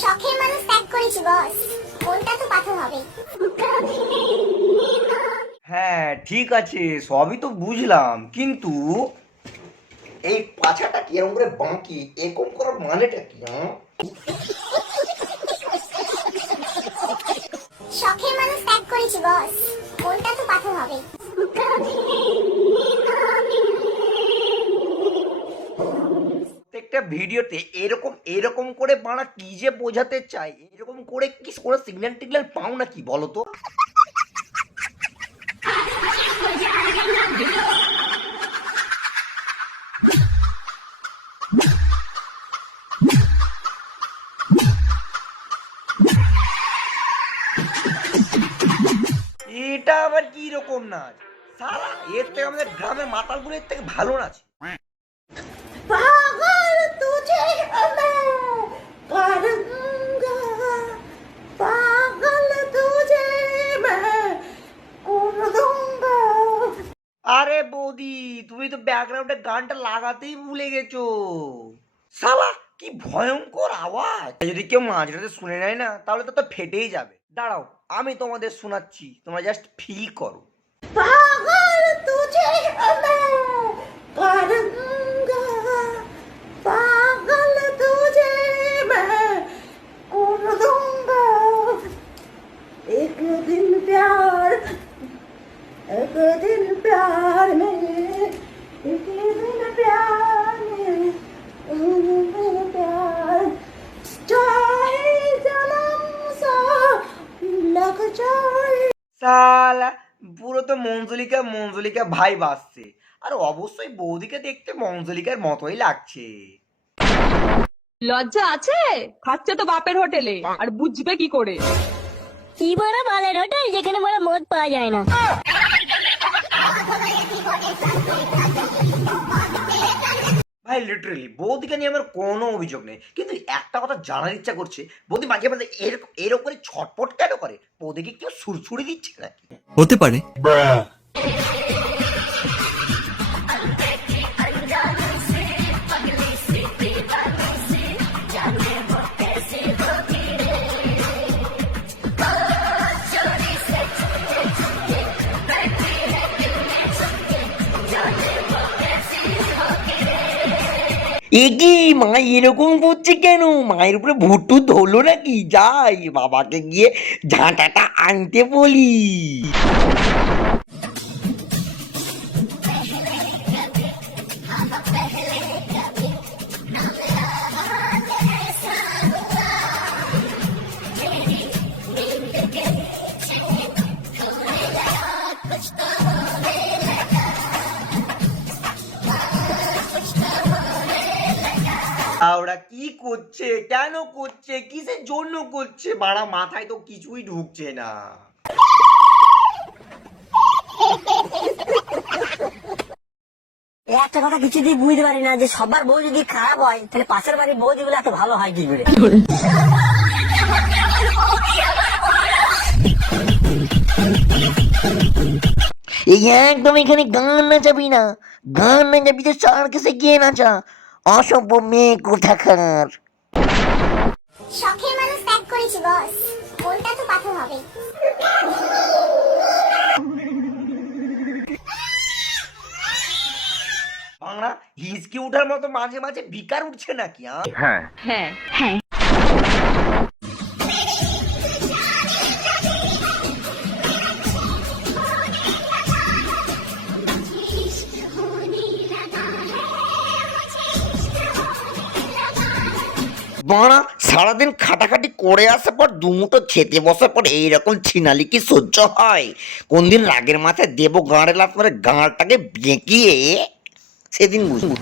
শখের মানুষ ত্যাগ করেছি বস, মনটা তো পাথর হবে। হ্যাঁ ঠিক আছে, সবই তো বুঝলাম, কিন্তু এই পাছাটা কি এরকম করে বাঁকি এরকম করার মানেটা কি? শখের মানুষ ত্যাগ করেছি বস, মনটা তো পাথর হবে। প্রত্যেকটা ভিডিওতে এরকম এরকম করে বানা কি যে বোঝাতে চাই, এরকম করে কি কোনো সিগন্যাল টিগন্যাল পাও নাকি বলো তো? এটা আবার কি রকম নাচ? সারা এর থেকে আমাদের গ্রামের মাতালগুলো এর থেকে ভালো নাচ। পাগল তুঝে मैं करूंगा, पागल तुझे मैं कर दूंगा। আরে বৌদি, তুমি তো ব্যাকগ্রাউন্ডে গানটা লাগাতেই ভুলে গেছো। শালা কি ভয়ঙ্কর আওয়াজ! যদি কেউ মাঝরাতে শুনে নেয় না, তাহলে তো ফেটেই যাবে। দাঁড়াও, আমি তোমাদের শোনাচ্ছি, তোমরা জাস্ট ফিল করো। पागल तुझे मैं करूंगा, पागल तुझे मैं कर दूंगा। एक दिन प्यार में, एक दिन प्यार में, एक दिन प्यार में, एक दिन प्यार चाहे जन्म सा लग जाए। শালা পুরো তো মঞ্জুলিকা মঞ্জুলিকা ভাই বাসছে, আর অবশ্যই বৌদিকে দেখতে মঞ্জুলিকার মতোই লাগছে। লজ্জা আছে? খাচ্ছে তো বাপের হোটেলে, আর বুঝবে কি করে? কি বড় বালের হোটেল যেখানে বড় মদ পাওয়া যায় না। ভাই লিটারেলি বৌদিকে নিয়ে আমার কোনো অভিযোগ নেই, কিন্তু একটা কথা জানার ইচ্ছা করছে, বৌদি মাঝে মাঝে এরকম এরকম করে ছটপট কেন করে? বৌদিকে কেউ সুরসুরি দিচ্ছে নাকি? হতে পারে। এ কি মা এরকম করছে কেন? মায়ের উপরে ভুট্টু ধরলো নাকি? যাই বাবাকে গিয়ে ঝাঁটাটা আনতে বলি। ওরা কি করছে, কেন করছে, কিসের জন্য করছে? বাড়া মাথায় তো কিছুই ঢুকছে না। একটা কথা কিছুতেই বুঝতে পারি না, যে সবার বউ যদি খারাপ হয় তাহলে পাশের বাড়ির বউ যেগুলো এত ভালো হয় কি করে? এই একদম এখানে গান নাচাবি না, গান নাচাবি তো সার্কাসে গিয়ে নাচা, অসভ্য মেয়ে কোথাকার। শখের মানুষ ত্যাগ করেছি বস, মনটা তো পাথর হবে। বাংলা হিসকি উঠার মতো মাঝে মাঝে বিকার উঠছে নাকি? হ্যাঁ। বাড়া সারাদিন খাটাখাটি করে আসার পর দুমুটো খেতে বসার পর এইরকম ছিনালি কি সহ্য হয়? কোন দিন রাগের মাথায় দেবো গাঁড়ে লাত মারে গাঁড়টাকে বেঁকিয়ে, সেদিন বুঝবো।